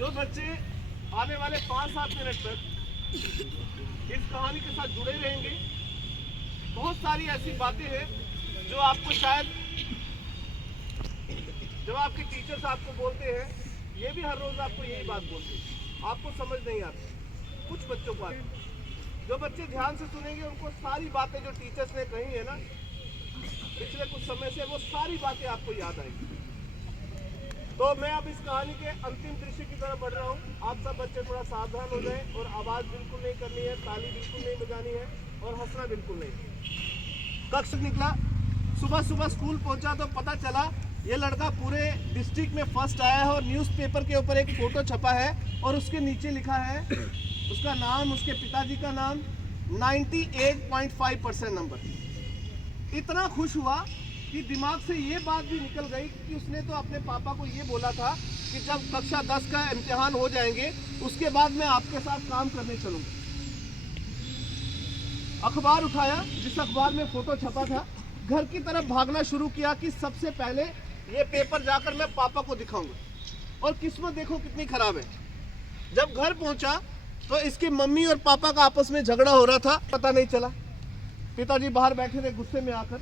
जो बच्चे आने वाले 5-7 मिनट तक इस कहानी के साथ जुड़े रहेंगे, बहुत सारी ऐसी बातें हैं जो आपको शायद जब आपके टीचर्स आपको बोलते हैं, ये भी हर रोज आपको यही बात बोलते हैं, आपको समझ नहीं आती, कुछ बच्चों को आती। जो बच्चे ध्यान से सुनेंगे उनको सारी बातें जो टीचर्स ने कही है ना पिछले कुछ समय से, वो सारी बातें आपको याद आएंगी। तो मैं अब इस कहानी के अंतिम दृश्य की तरफ बढ़ रहा हूँ। आप सब बच्चे थोड़ा सावधान हो जाएं और आवाज़ बिल्कुल नहीं करनी है, ताली बिल्कुल नहीं बजानी है और हंसना बिल्कुल नहीं। कक्ष निकला, सुबह सुबह स्कूल पहुंचा तो पता चला ये लड़का पूरे डिस्ट्रिक्ट में फर्स्ट आया है और न्यूज़पेपर के ऊपर एक फ़ोटो छपा है और उसके नीचे लिखा है उसका नाम, उसके पिताजी का नाम, 98.5% नंबर। इतना खुश हुआ कि दिमाग से ये बात भी निकल गई कि उसने तो अपने पापा को ये बोला था कि जब कक्षा 10 का इम्तिहान हो जाएंगे उसके बाद मैं आपके साथ काम करने चलूँगा। अखबार उठाया, जिस अखबार में फ़ोटो छपा था, घर की तरफ भागना शुरू किया कि सबसे पहले ये पेपर जाकर मैं पापा को दिखाऊंगा। और किस्मत देखो कितनी खराब है, जब घर पहुंचा तो इसकी मम्मी और पापा का आपस में झगड़ा हो रहा था, पता नहीं चला। पिताजी बाहर बैठे थे गुस्से में आकर,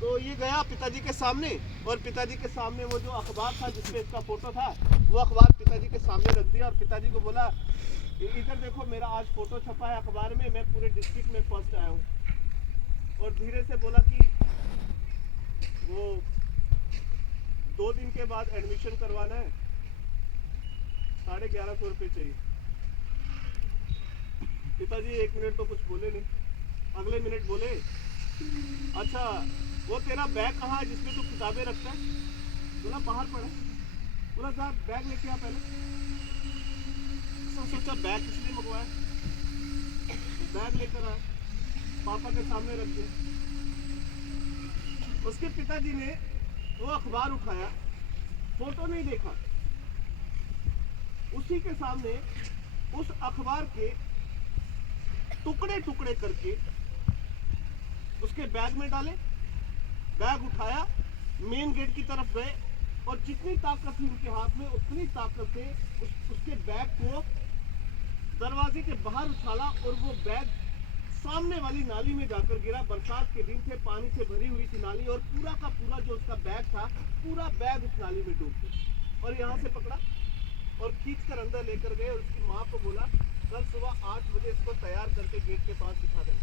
तो ये गया पिताजी के सामने और पिताजी के सामने वो जो अखबार था जिसपे इसका फोटो था वो अखबार पिताजी के सामने रख दिया और पिताजी को बोला, इधर देखो मेरा आज फोटो छपा है अखबार में, मैं पूरे डिस्ट्रिक्ट में फर्स्ट आया हूँ। और धीरे से बोला कि वो 2 दिन के बाद एडमिशन करवाना है, 1150 रुपये चाहिए। पिताजी 1 मिनट तो कुछ बोले नहीं, अगले मिनट बोले, अच्छा वो तेरा बैग कहाँ है जिसमें तू किताबें रखता है? बोला बाहर पड़ा। बोला जा बैग लेके आ पहले। सोचा बैग किसने मंगवाया, बैग लेकर आया, पापा के सामने रख दिया। उसके पिताजी ने वो अखबार उठाया, फोटो नहीं देखा, उसी के सामने उस अखबार के टुकड़े टुकड़े करके उसके बैग में डाले, बैग उठाया, मेन गेट की तरफ गए और जितनी ताकत थी उनके हाथ में उतनी ताकत से उसके बैग को दरवाजे के बाहर उछाला और वो बैग सामने वाली नाली में जाकर गिरा। बरसात के दिन थे, पानी से भरी हुई थी नाली और पूरा का पूरा जो उसका बैग था, पूरा बैग उस नाली में डूब गया। और यहाँ से पकड़ा और खींचकर अंदर लेकर गए और उसकी माँ को बोला कल सुबह 8 बजे इसको तैयार करके गेट के पास बिठा देना।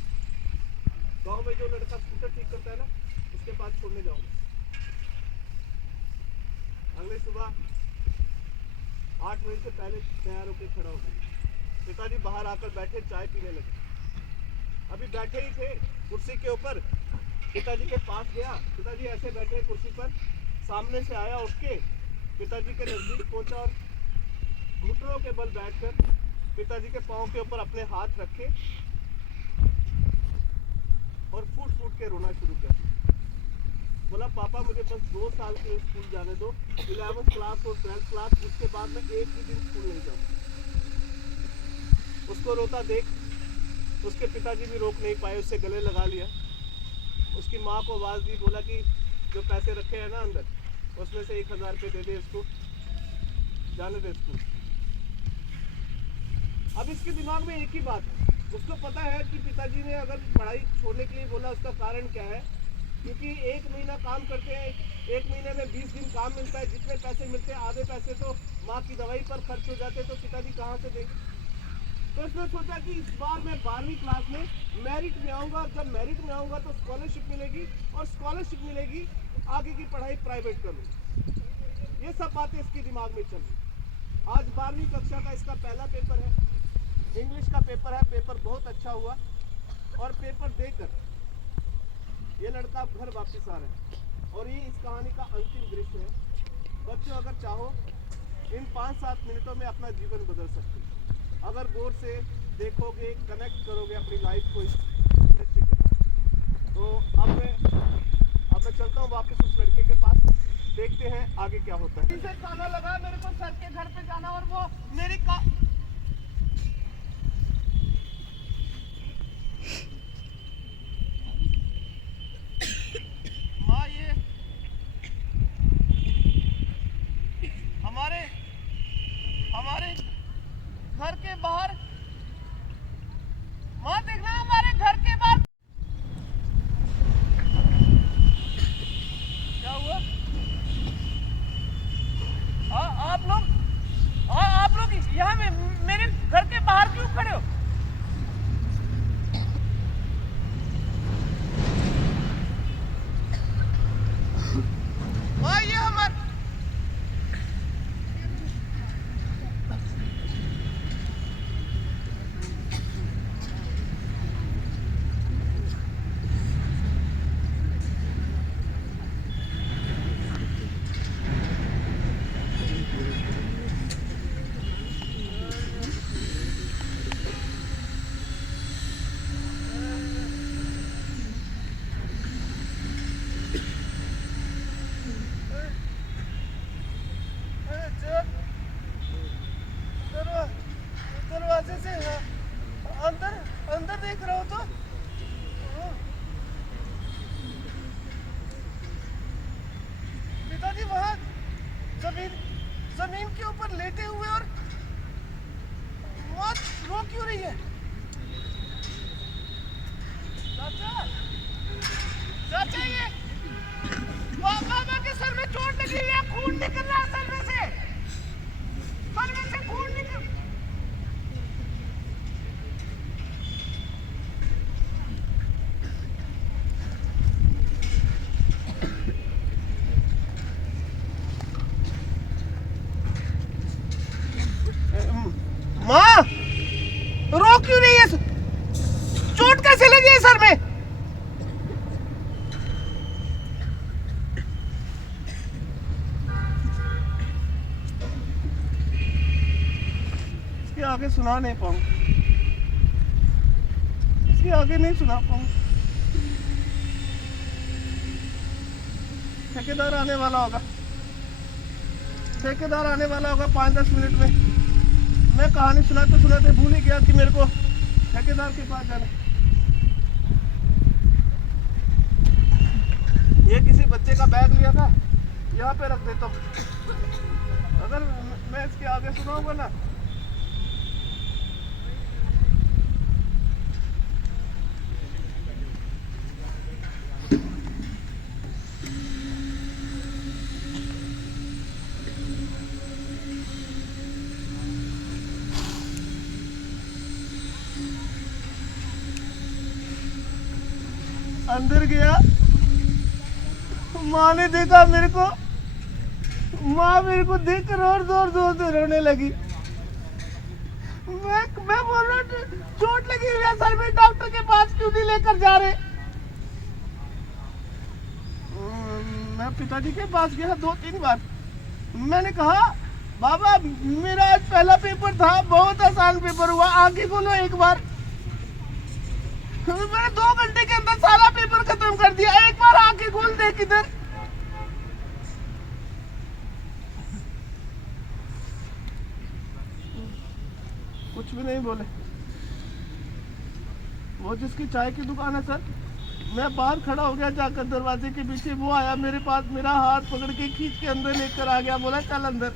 गांव में जो लड़का स्कूटर ठीक करता है ना, उसके पास छोड़ने जाऊंगा। अगले सुबह 8 बजे से पहले तैयार होकर खड़ा हो गया। पिताजी बाहर आकर बैठे, चाय पीने लगे। अभी बैठे ही थे कुर्सी के ऊपर, पिताजी के पास गया, पिताजी ऐसे बैठे कुर्सी पर, सामने से आया, उठ के पिताजी के नजदीक पहुंचा और घुटनों के बल बैठकर पिताजी के पांव के ऊपर अपने हाथ रखे और फूट फूट के रोना शुरू कर दिया। बोला पापा मुझे बस 2 साल के लिए स्कूल जाने दो, 11th क्लास और 12th क्लास, उसके बाद मैं एक भी दिन स्कूल नहीं जाऊँ। उसको रोता देख उसके पिताजी भी रोक नहीं पाए, उससे गले लगा लिया। उसकी माँ को आवाज़ दी, बोला कि जो पैसे रखे हैं ना अंदर, उसमें से 1000 रुपये दे दे इसको, जाने दे स्कूल। अब इसके दिमाग में एक ही बात है, उसको पता है कि पिताजी ने अगर पढ़ाई छोड़ने के लिए बोला उसका कारण क्या है, क्योंकि 1 महीना काम करते हैं, 1 महीने में 20 दिन काम मिलता है, जितने पैसे मिलते हैं आधे पैसे तो माँ की दवाई पर खर्च हो जाते, तो पिताजी कहाँ से देंगे। तो इसने सोचा कि इस बार मैं 12वीं क्लास में मेरिट में आऊँगा, जब मेरिट में आऊँगा तो स्कॉलरशिप मिलेगी और स्कॉलरशिप मिलेगी आगे की पढ़ाई प्राइवेट करूँगा। ये सब बातें इसके दिमाग में चल रही। आज 12वीं कक्षा का इसका पहला पेपर है, इंग्लिश का पेपर है, पेपर बहुत अच्छा हुआ और पेपर देकर ये लड़का अब घर वापस आ रहा है और ये इस कहानी का अंतिम दृश्य है। बच्चों अगर चाहो इन 5-7 मिनटों में अपना जीवन बदल सकते हो, अगर गौर से देखोगे, कनेक्ट करोगे अपनी लाइफ को इस दृश्य के साथ। तो अब मैं चलता हूँ वापस उस लड़के के पास, देखते हैं आगे क्या होता है। इसे ताला लगा मेरे को सर के घर पे जाना और वो मेरी माँ, ये लेटे हुए और मौत रो क्यों रही है? चाचा, चाचा ये बाबा के सर में चोट लगी हुई है, खून निकल रहा है सर में से खून निकल। माँ, रो क्यों नहीं है? चोट कैसे लगी है सर में? इसके आगे सुना नहीं पाऊँ, इसके आगे नहीं सुना पाऊँ। ठेकेदार आने वाला होगा, ठेकेदार आने वाला होगा 5-10 मिनट में। मैं कहानी सुनाते सुनाते भूल ही गया कि मेरे को ठेकेदार के पास जाना। ये किसी बच्चे का बैग लिया था, यहाँ पे रख देता हूँ। अगर मैं इसके आगे सुनाऊंगा ना, अंदर गया, माँ ने देखा मेरे को, माँ मेरे को देख कर और जोर जोर से रोने लगी। मैं बोल रहा चोट लगी हुई है सर में, डॉक्टर के पास क्यों नहीं लेकर जा रहे? मैं पिताजी के पास गया 2-3 बार। मैंने कहा बाबा मेरा आज पहला पेपर था, बहुत आसान पेपर हुआ, आंखें खोलो एक बार। मैंने 2 घंटे के अंदर सारा पेपर खत्म कर दिया, एक बार आंखें खोल दे किधर। कुछ भी नहीं बोले। वो जिसकी चाय की दुकान है सर, मैं बाहर खड़ा हो गया जाकर दरवाजे के पीछे, वो आया मेरे पास, मेरा हाथ पकड़ के खींच के अंदर लेकर आ गया, बोला चल अंदर।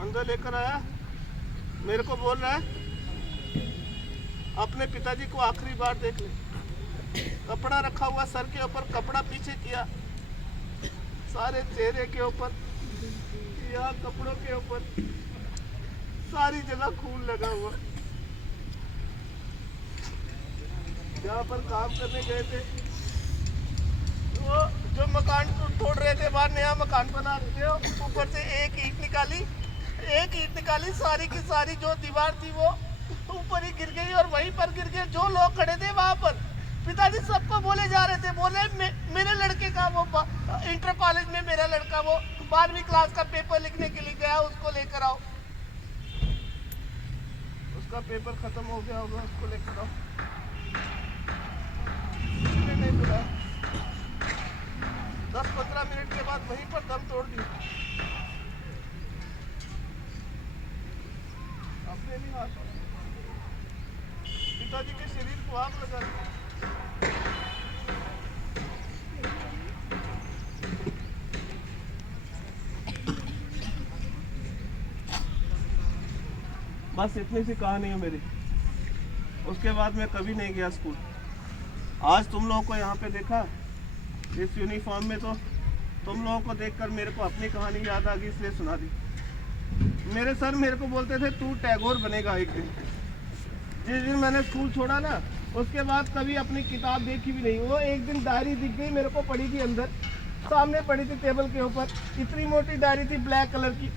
अंदर लेकर आया, मेरे को बोल रहा है अपने पिताजी को आखिरी बार देख ले। कपड़ा रखा हुआ सर के ऊपर, कपड़ा पीछे किया, सारे चेहरे के ऊपर, यहाँ कपड़ों के ऊपर, सारी जगह खून लगा हुआ। जहाँ पर काम करने गए थे, वो जो मकान तोड़ रहे थे, बाहर नया मकान बना रहे थे, ऊपर से एक ईंट निकाली, सारी की सारी जो दीवार थी वो ऊपर ही गिर गई और वहीं पर गिर गए। जो लोग खड़े थे वहां पर, पिताजी सबको बोले जा रहे थे, बोले मेरे लड़के का वो इंटर कॉलेज में मेरा लड़का वो 12वीं क्लास का पेपर लिखने के लिए गया, उसको लेकर आओ। उसका पेपर खत्म हो गया होगा, उसको लेकर आओ। नहीं बुलाया, 10-15 मिनट के बाद वहीं पर दम तोड़ दिया। अपने नहीं हाथ, पिताजी के शरीर को आग लगा दी। बस इतनी सी कहानी है मेरी। उसके बाद मैं कभी नहीं गया स्कूल। आज तुम लोगों को यहाँ पे देखा इस यूनिफॉर्म में, तो तुम लोगों को देखकर मेरे को अपनी कहानी याद आ गई, इसलिए सुना दी। मेरे सर मेरे को बोलते थे तू टैगोर बनेगा एक दिन। जिस दिन मैंने स्कूल छोड़ा ना, उसके बाद कभी अपनी किताब देखी भी नहीं। वो एक दिन डायरी दिख गई मेरे को, पड़ी थी अंदर, सामने पड़ी थी टेबल के ऊपर, इतनी मोटी डायरी थी ब्लैक कलर की।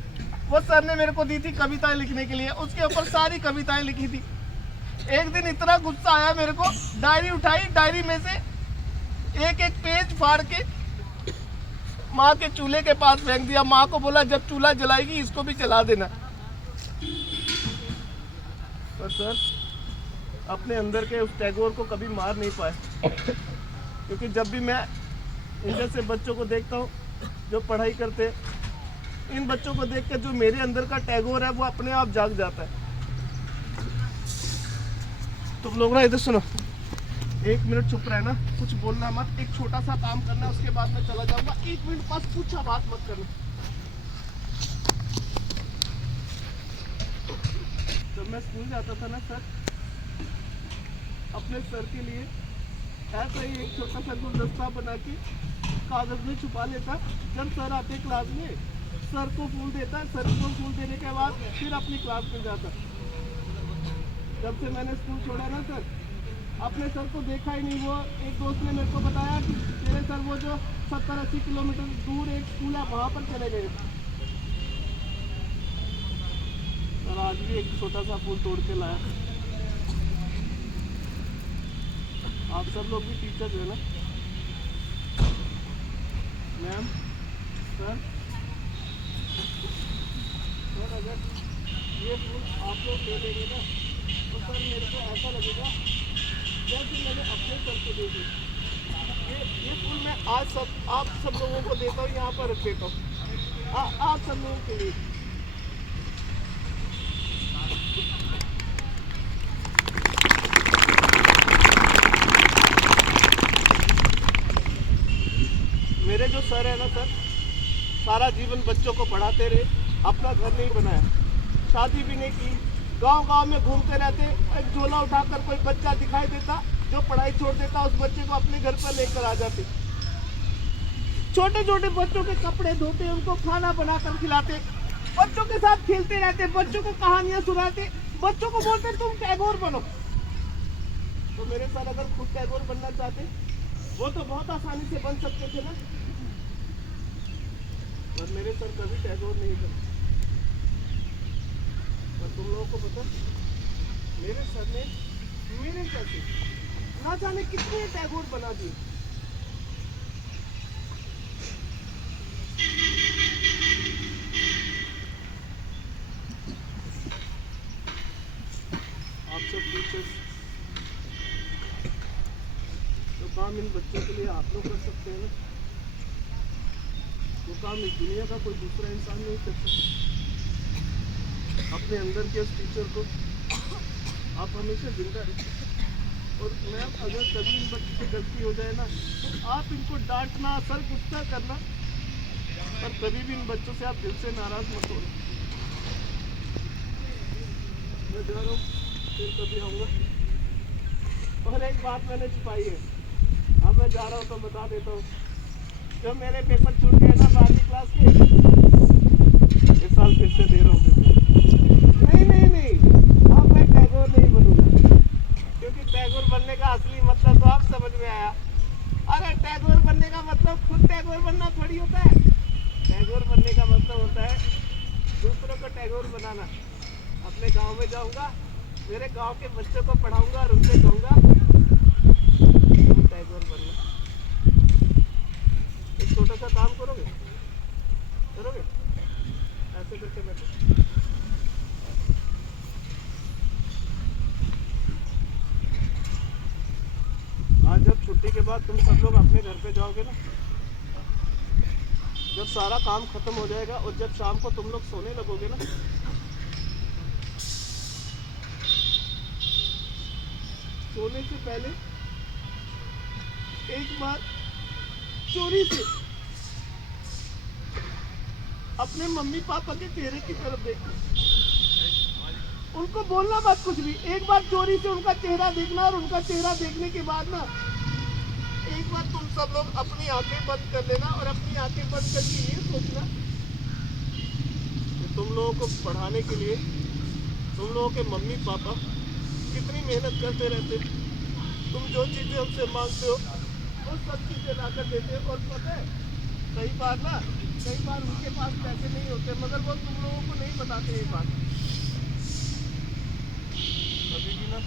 वो सर ने मेरे को दी थी कविताएं लिखने के लिए, उसके ऊपर सारी कविताएं लिखी थी। एक दिन इतना गुस्सा आया मेरे को, डायरी उठाई, डायरी में से एक एक पेज फाड़ के माँ के चूल्हे के पास फेंक दिया। माँ को बोला जब चूल्हा जलाएगी इसको भी जला देना। पर सर अपने अंदर के उस टैगोर को कभी मार नहीं पाए, क्योंकि जब भी मैं इन जैसे बच्चों को देखता हूँ जो पढ़ाई करते, इन बच्चों को देख कर जो मेरे अंदर का टैगोर है वो अपने आप जाग जाता है। तुम लोग ना इधर सुनो, एक मिनट चुप रहना, कुछ बोलना मत, एक छोटा सा काम करना, उसके बाद मैं चला जाऊंगा। एक मिनट बस, पूछा बात मत करना। जब मैं स्कूल जाता था ना सर, अपने सर के लिए ऐसा ही एक छोटा सा गुलदस्ता बना के कागज में छुपा लेता। जब सर आते क्लास में, सर को फूल देता, सर को फूल देने के बाद फिर अपनी क्लास में जाता। जब से मैंने स्कूल छोड़ा ना सर, अपने सर को देखा ही नहीं। वो एक दोस्त ने मेरे को बताया कि तेरे सर वो जो 70-80 किलोमीटर दूर एक स्कूल है वहाँ पर चले गए। और आज भी एक छोटा सा फूल तोड़ के लाया। आप सब लोग भी टीचर्स है ना मैम, सर। सर अगर ये फूल आप लोग ले लेंगे ना तो सर मेरे को ऐसा लगेगा जैसे मैंने अपने सर को दे दी। ये फूल मैं आज आप सब लोगों को देता हूँ, यहाँ पर रख देता हूँ आप सब लोगों के लिए। मेरे जो सर है ना सर, सारा जीवन बच्चों को पढ़ाते रहे, अपना घर नहीं बनाया, शादी भी नहीं की, गांव गांव में घूमते रहते। एक झोला उठाकर कोई बच्चा दिखाई देता जो पढ़ाई छोड़ देता, उस बच्चे को अपने घर पर लेकर आ जाते। छोटे छोटे बच्चों के कपड़े धोते, उनको खाना बनाकर खिलाते, बच्चों के साथ खेलते रहते, बच्चों को कहानियां सुनाते, बच्चों को बोलते तुम टैगोर बनो। तो मेरे सर अगर खुद टैगोर बनना चाहते वो तो बहुत आसानी से बन सकते थे ना, पर मेरे सर कभी टैगोर नहीं बने। पर तुम लोगों को पता, मेरे सर ने मेरे जैसे ना जाने कितने टैगोर बना दिए। आप सब टीचर्स तो काम इन बच्चों के लिए आप लोग कर सकते हैं ना, वो काम इस दुनिया का कोई दूसरा इंसान नहीं कर सकता। अपने अंदर के उस टीचर को आप हमेशा जिंदा रखें। और मैम अगर कभी इन बच्चों से गलती हो जाए ना तो आप इनको डांटना, सर गुस्सा करना, पर कभी भी इन बच्चों से आप दिल से नाराज मत होना। मैं जा रहा हूँ, फिर कभी आऊँगा। और एक बात मैंने छुपाई है, अब मैं जा रहा हूँ तो बता देता हूँ। जब मेरे पेपर छूट गए ना 12वीं क्लास के, इस साल फिर से दे रहा हूँ पेपर। नहीं, अब मैं टैगोर नहीं बनूंगा, क्योंकि टैगोर बनने का असली मतलब तो आप समझ में आया। अरे टैगोर बनने का मतलब खुद टैगोर बनना थोड़ी होता है। टैगोर बनने का मतलब होता है दूसरों को टैगोर बनाना। अपने गांव में जाऊंगा, मेरे गांव के बच्चों को पढ़ाऊंगा और उनसे कहूंगा तुम टैगोर बनना। एक छोटा सा काम करोगे ऐसे करके बैठो। आज जब छुट्टी के बाद तुम सब लोग अपने घर पे जाओगे ना, जब सारा काम खत्म हो जाएगा और जब शाम को तुम लोग सोने लगोगे ना, सोने से पहले एक बार चोरी से अपने मम्मी पापा के चेहरे की तरफ देखना, उनको बोलना मत कुछ भी। एक बार चोरी से उनका चेहरा देखना, और उनका चेहरा देखने के बाद ना एक बार तुम सब लोग अपनी आंखें बंद कर लेना और अपनी आंखें बंद करके ये सोचना कि तुम लोगों को पढ़ाने के लिए तुम लोगों के मम्मी पापा कितनी मेहनत करते रहते। तुम जो चीज़ें उनसे मांगते हो वो सब चीज़ें ला कर देते हो। और पता है कई बार उनके पास पैसे नहीं होते, मगर वो तुम लोगों को नहीं बताते ये बात। कभी भी ना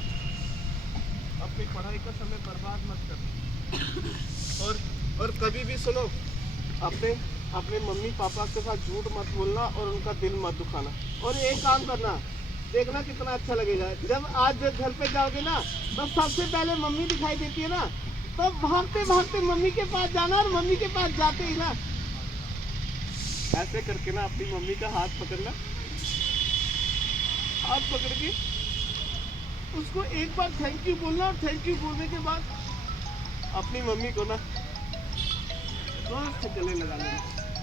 अपनी पढ़ाई का समय बर्बाद मत करना। और कभी भी सुनो, अपने मम्मी पापा के साथ झूठ मत बोलना और उनका दिल मत दुखाना। और एक काम करना, देखना कितना अच्छा लगेगा जब घर पे जाओगे ना, तो सबसे पहले मम्मी दिखाई देती है ना, तो भागते भागते मम्मी के पास जाना, और मम्मी के पास जाते ही ना ऐसे करके ना अपनी मम्मी का हाथ पकड़ना, हाथ पकड़ के उसको एक बार थैंक यू बोलना, और थैंक यू बोलने के बाद अपनी मम्मी को ना जोर से गले लगा लेना।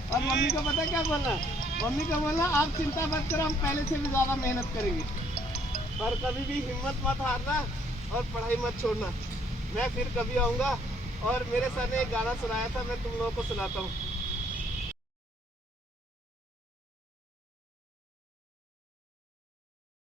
और मम्मी को पता है क्या बोलना? मम्मी को बोलना आप चिंता मत करो, हम पहले से भी ज़्यादा मेहनत करेंगे, पर कभी भी हिम्मत मत हारना और पढ़ाई मत छोड़ना। मैं फिर कभी आऊँगा। और मेरे सर ने एक गाना सुनाया था, मैं तुम लोगों को सुनाता हूँ।